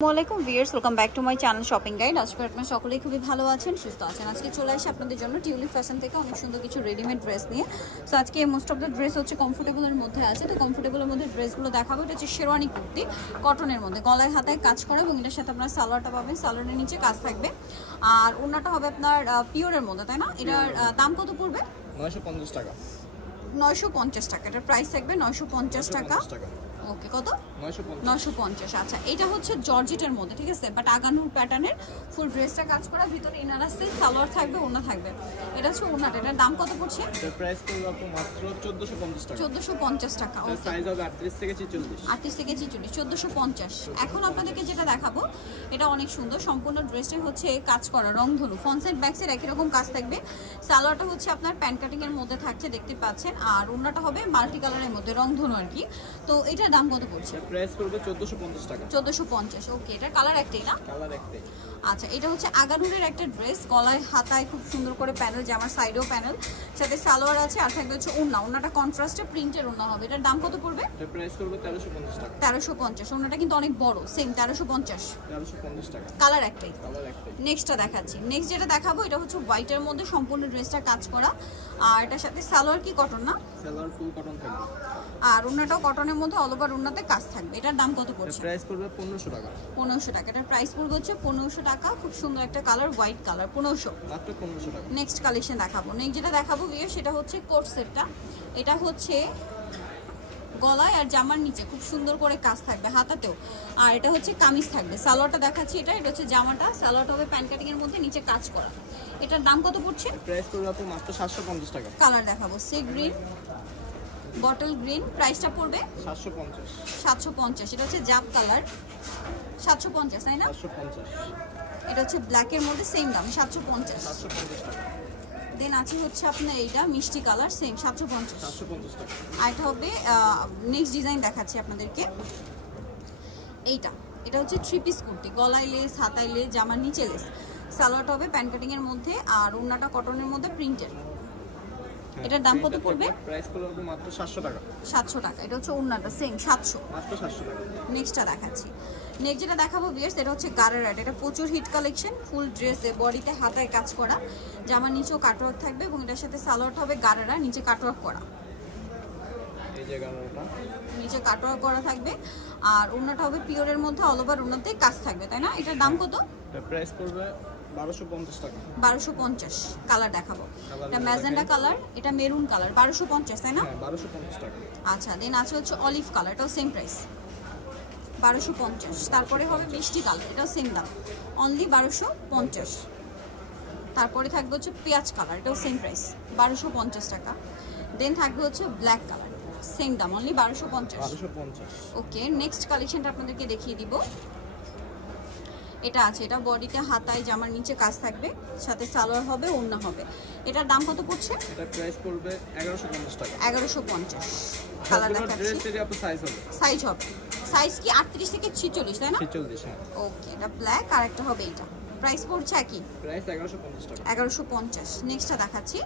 আসসালামাইকুম viewers, welcome back to my channel shopping guide. আজকে আপনারা সকলেই খুবই ভালো আছেন, সুস্থ আছেন। আজকে চলে আসি আপনাদের জন্য টিউলিপ ফ্যাশন থেকে অনেক সুন্দর কিছু রেডিমেড ড্রেস নিয়ে। সো আজকে মোস্ট অফ দ্য ড্রেস হচ্ছে কমফোর্টেবলের মধ্যে আছে। তো কমফোর্টেবলের মধ্যে ড্রেসগুলো দেখাবো। এটা হচ্ছে শেরওয়ানি কুর্তি, কটনের মধ্যে, গলায় হাতায় কাজ করে এবং এটার সাথে আপনার সালোয়ারটা পাবেন, সালোয়ারের নিচে কাজ থাকবে। আর ওড়নাটা হবে আপনার পিওরের মধ্যে, তাই না? এটার দাম কত পড়বে? 950 টাকা। 950 টাকা। এটার প্রাইস থাকবে 950 টাকা। ওকে, কত? 950। আচ্ছা, এটা হচ্ছে জর্জেটের মধ্যে, ঠিক আছে, বাট আগানুর প্যাটার্নের ফুল ড্রেসটা কাজ করা, ভিতরে ইনার আছে, সালোয়ার থাকবে, ওড়না থাকবে। এটা হচ্ছে ওড়নাটা। এটার দাম কত পড়ছে? এটার প্রাইস পড়বে আপনার মাত্র 1450 টাকা। 1450 টাকা। এর সাইজ হবে 38 থেকে 46। 38 থেকে 46, 1450। এখন আপনাদেরকে যেটা দেখাবো এটা অনেক সুন্দর। সম্পূর্ণ ড্রেসটাই হচ্ছে কাজ করা, রংধনু, ফ্রন্ট সাইড ব্যাক সাইড একই রকম কাজ থাকবে। সালোয়ারটা হচ্ছে আপনার প্যান্ট কাটিং এর মধ্যে থাকছে, দেখতে পাচ্ছেন। আর ওড়নাটা হবে মাল্টি কালারের মধ্যে, রংধনু আর কি। তো এটার দাম কত পড়ছে? প্রাইস পড়বে 1450 টাকা। 1450। ওকে, এটা কালার একটাই না? কালার একটাই। আচ্ছা, এটা হচ্ছে আগানুরের একটা ড্রেস, গলায় হাতায় খুব সুন্দর করে প্যানেল, জামার সাইডেও প্যানেল, সাথে সালোয়ার আছে, আর থাকবে হচ্ছে ওড়না। ওড়নাটা কন্ট্রাস্টে প্রিন্টের ওড়না হবে। এটার দাম কত পড়বে? এটার প্রাইস পড়বে 1350 টাকা। 1350। ওড়নাটা কিন্তু অনেক বড়, সেম 1350। 1350 টাকা। কালার একটাই। কালার একটাই। নেক্সটটা দেখাচ্ছি। নেক্সট যেটা দেখাবো এটা হচ্ছে হোয়াইটের মধ্যে, সম্পূর্ণ ড্রেসটা কাজ করা। আর এটার সাথে সালোয়ার কি কটন না? সালোয়ার ফুল কটন থাকবে। আর ওড়নাটাও কটনের মধ্যে, অল ওভার ওড়নাতে কাজ থাকবে। এটার দাম কত পড়ছে? প্রাইস পড়বে 1500 টাকা। 1500 টাকা। এটার প্রাইস পড়বে হচ্ছে 1500 টাকা। খুব সুন্দর একটা কালার, হোয়াইট কালার, 1500। মাত্র 1500 টাকা। নেক্সট কালেকশন দেখাবো। নেক্সট যেটা দেখাবো ভিউয়ার, সেটা হচ্ছে কোট সেটটা। এটা হচ্ছে গলায় আর জামার নিচে খুব সুন্দর করে কাজ থাকবে, হাতাতেও। আর এটা হচ্ছে কামিজ থাকবে। সালোয়ারটা দেখাচ্ছি, এটা হচ্ছে জামাটা, সালোয়ারটা হবে প্যান্ট কাটিং এর মধ্যে, নিচে কাজ করা। এটার দাম কত পড়ছে? প্রাইস পড়বে আপনার মাত্র 750 টাকা। কালার দেখাবো, সি গ্রিন, বটল গ্রিন। প্রাইসটা পড়বে 750। 750। এটা হচ্ছে জাম কালার, 750, তাই না? 750। এটা হচ্ছে ব্ল্যাকের মধ্যে, সেম দাম 750। 750 টাকা। দেন আছে হচ্ছে আপনার এইটা মিষ্টি কালার, সেম 750। 750 টাকা। আর এটা হবে নেক্সট ডিজাইন দেখাচ্ছি আপনাদেরকে। এটা হচ্ছে থ্রি পিস কুর্তি, গলায় লেস, হাতায় লেস, জামার নিচে লেস। সালোয়ারটা হবে প্যান্ট কাটিং এর মধ্যে, আর ওড়নাটা কটনের মধ্যে, প্রিন্টের। এটার দাম কত পড়বে? প্রাইস পড়বে মাত্র 700 টাকা। 700 টাকা। এটা হচ্ছে ওড়নাটা, সেম 700। মাত্র 700 টাকা। নেক্সটটা দেখাচ্ছি। নেক্সট যেটা দেখাবো ভিউয়ার্স, এটা হচ্ছে গারারা। এটা প্রচুর হিট কালেকশন, ফুল ড্রেসে বডিতে হাতায় কাজ করা, জামার নিচেও কাটওয়ার্ক থাকবে এবং এটার সাথে সালোয়ারটা হবে গারারা, নিচে কাটওয়ার্ক করা। এই যে গারারাটা নিচে কাটওয়ার্ক করা থাকবে। আর ওড়নাটা হবে পিওরের মধ্যে, অল ওভার ওড়নাতেই কাজ থাকবে, তাই না? এটার দাম কত? এর প্রাইস পড়বে 1250 টাকা। 1250। কালার দেখাবো। এটা ম্যাজেন্ডা কালার, এটা মেরুন কালার, 1250, তাই না? হ্যাঁ, 1250 টাকা। আচ্ছা, দেন আছে হচ্ছে অলিভ কালার, এটাও সেম প্রাইস, 1250। তারপরে হবে মিষ্টি কালার, এটাও সেম দাম, অনলি 1250। তারপরে থাকবে হচ্ছে পেঁয়াজ কালার, এটাও সেম প্রাইস, 1250 টাকা। দেন থাকবে হচ্ছে ব্ল্যাক কালার, সেম দাম, অনলি 1250। 1250। ওকে, নেক্সট কালেকশনটা আপনাদেরকে দেখিয়ে দিব। এটা আছে, এটা বডিতে হাতায় জামার নিচে কাজ থাকবে, সাথে সালোয়ার হবে, ওড়না হবে। এটার দাম কত পড়ছে? এটার প্রাইস পড়বে 1150 টাকা। 1150। কালার দেখাচ্ছি, ড্রেসেরই আপনার সাইজ হবে। সাইজ হবে, সাইজ কি 38 থেকে 46, তাই না? 46। হ্যাঁ। ওকে, এটা ব্ল্যাক, আর একটা হবে এটা। প্রাইস পড়ছে একই, প্রাইস 1150 টাকা। 1150। নেক্সটটা দেখাচ্ছি।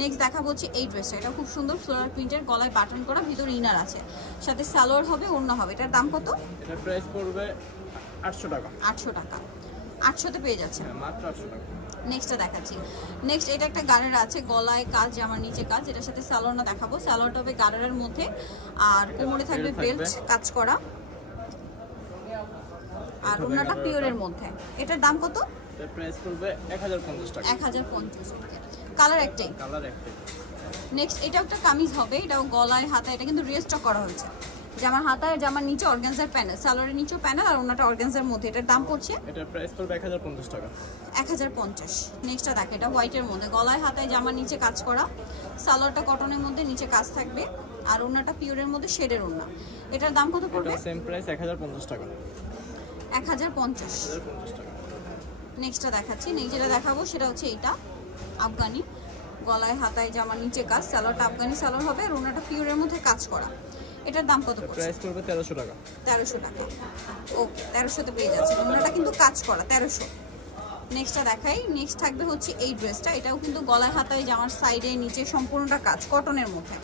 নেক্সট দেখাবো হচ্ছে এই ড্রেসটা। এটা খুব সুন্দর ফ্লোরাল প্রিন্টের, গলায় বাটন করা, ভিতরে ইনার আছে, সাথে সালোয়ার হবে, ওড়না হবে। এটার দাম কত? এটার প্রাইস পড়বে 800 টাকা। 800 টাকা। 800তে পেয়ে যাচ্ছে। হ্যাঁ, মাত্র 800 টাকা। নেক্সটটা দেখাচ্ছি। নেক্সট এটা একটা গারারা আছে, গলায় কাজ, জামার নিচে কাজ। এটার সাথে সালোয়ারটা দেখাবো। সালোয়ারটা হবে গারারার মধ্যে, আর কোমরে থাকবে বেল্ট কাজ করা, আর ওড়নাটা পিওরের মধ্যে। এটার দাম কত? এটার প্রাইস পড়বে 1050 টাকা। 1050। কালার একটাই। কালার একটাই। নেক্সট এটা একটা কামিজ হবে, এটাও গলায় হাতা, এটা কিন্তু রিস্টক করা হয়েছে। জামার হাতায়, জামার নিচে অর্গানজার প্যানেল, সালোয়ারের নিচেও প্যানেল, আর ওনাটা অর্গানজার মধ্যে। এটার দাম পড়ছে? এটার প্রাইস পড়বে 1050 টাকা। 1050। নেক্সটটা দেখে, এটা হোয়াইটের মধ্যে, গলায় হাতায় জামার নিচে কাজ করা, সালোয়ারটা কটনের মধ্যে, নিচে কাজ থাকবে, আর ওনাটা পিওরের মধ্যে, শেডের ওড়না। এটার দাম কত পড়বে? এটা সেম প্রাইস 1050 টাকা। 1050। 1050 টাকা। নেক্সটটা দেখাচ্ছি। নেক্সট যেটা দেখাবো সেটা হচ্ছে এইটা আফগানি, গলায় হাতায় জামার নিচে কাজ, সালোয়ারটা আফগানি সালোয়ার হবে, আর ওনাটা পিওরের মধ্যে কাজ করা। এটার দাম কত পড়ছে? প্রাইস পড়বে 1300 টাকা। 1300 টাকা। ওকে, 1300তে পেয়ে যাচ্ছে। ওনাটা কিন্তু কাজ করা, 1300। নেক্সটটা দেখাই। নেক্সট থাকবে হচ্ছে এই ড্রেসটা। এটাও কিন্তু গলায় হাতায় জামার সাইডে নিচে সম্পূর্ণটা কাজ, কটনের মধ্যে।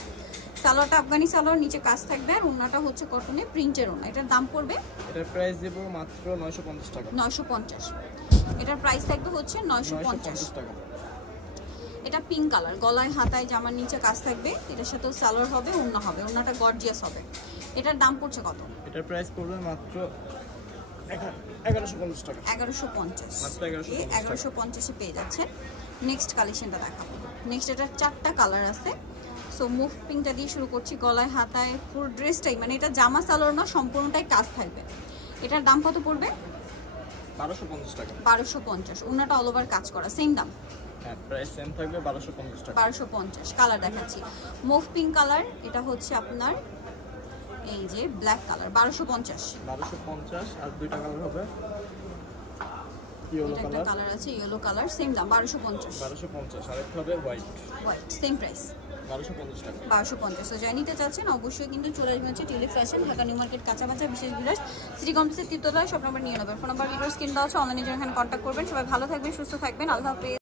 সালোয়ারটা আফগানি সালোয়ার, নিচে কাজ থাকবে আর ওড়নাটা হচ্ছে কটনে প্রিন্টের ওড়না। এটার দাম পড়বে, এটার প্রাইস দেব মাত্র 950 টাকা। 950। এটার প্রাইস থাকবে হচ্ছে 950 টাকা। এটা পিঙ্ক কালার, গলায় হাতায় জামার নিচে কাজ থাকবে, এটার সাথে সালোয়ার হবে, ওড়না হবে, ওড়নাটা গর্জিয়াস হবে। এটার দাম পড়ছে কত? এটার প্রাইস পড়বে মাত্র 1150 টাকা। 1150, মাত্র 1150 1150 এ পেয়ে যাচ্ছেন। নেক্সট কালেকশনটা দেখাবো। নেক্সট এটার 4টা কালার আছে। সো মুভ পিঙ্কটা দিয়ে শুরু করছি, গলায় হাতায় ফুল ড্রেসটাই, মানে এটা জামা সালোয়ার না, সম্পূর্ণটাই কাজ থাকবে। এটার দাম কত পড়বে? 1250 টাকা। 1250। ওড়নাটা অল ওভার কাজ করা, সেম দাম। হ্যাঁ, প্রাইস সেম থাকবে 1250 টাকা। 1250। কালার দেখাচ্ছি, মুভ পিঙ্ক কালার, এটা হচ্ছে আপনার এই যে ব্ল্যাক কালার, 1250। 1250 আর দুইটা কালার হবে, ইয়েলো এটা একটা কালার কালার আছে ইয়েলো কালার, সেম দাম 1250। 1250 আর একটা হবে হোয়াইট হোয়াইট, সেম প্রাইস 1250 টাকা। 1250। তো যাই নিতে চাচ্ছেন অবশ্যই কিন্তু চলে আসবেন হচ্ছে tulip fashion, Dhaka New Market কাঁচাবাজার, বিশেষ ভিলাস, সিটি কমপ্লেক্সের তৃতীয়তলায়। সব নাম্বার নিয়ে নেবেন, ফোন নাম্বার ভিডিওস স্ক্রিন দেওয়া আছে, অনলাইনে এখানে কন্ট্যাক্ট করবেন। সবাই ভালো থাকবেন, সুস্থ থাকবেন, আল্লাহ হাফেজ।